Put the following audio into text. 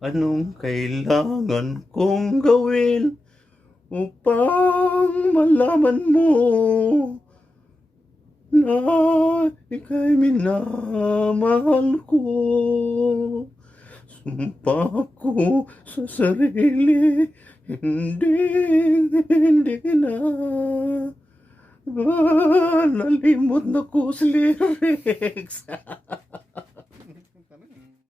Anong kailangan kong gawin upang malaman mo na ika'y minamahal ko? Sumpa ko sa sarili, hindi na. Nalimot na ko sa lyrics.